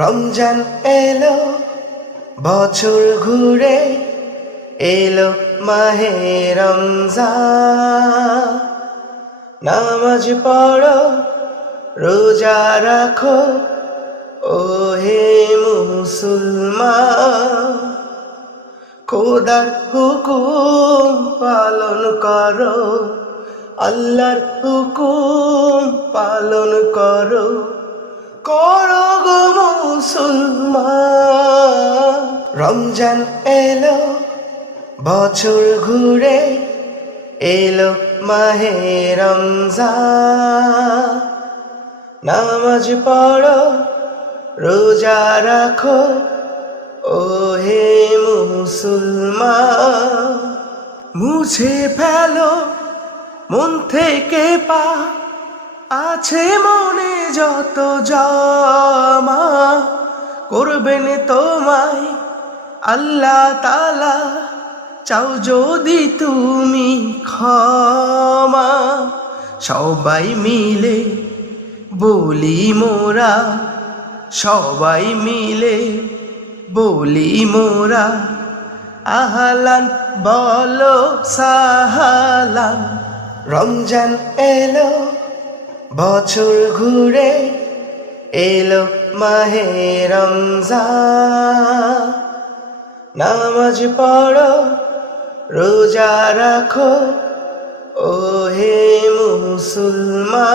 রমজান এলো, বছর ঘুরে এলো মাহে রমজান। নামাজ পড়ো, রোজা রাখো, ও হে মুসলমান। খোদার হুকুম পালন করো, আল্লাহর হুকুম পালন করো, করো গো মুসলমান। রমজান এলো, বছর ঘুরে এলো মাহে রমজান। নামাজ পড়ো, রোজা রাখো, ও হে মুসলমান। মুছে ফেলো মন থেকে পাপ, আছে মনে যত জমা। করবেন তোমায় আল্লাহ তাআলা, চাও যদি তুমি ক্ষমা। সবাই মিলে বলি মোরা, সবাই মিলে বলি মোরা, আহলান বলো সাহালান। রমজান এলো, বছর ঘুরে এলো মাহে রমজান। নামাজ পড়ো, রোজা রাখো, ও হে মুসলমান।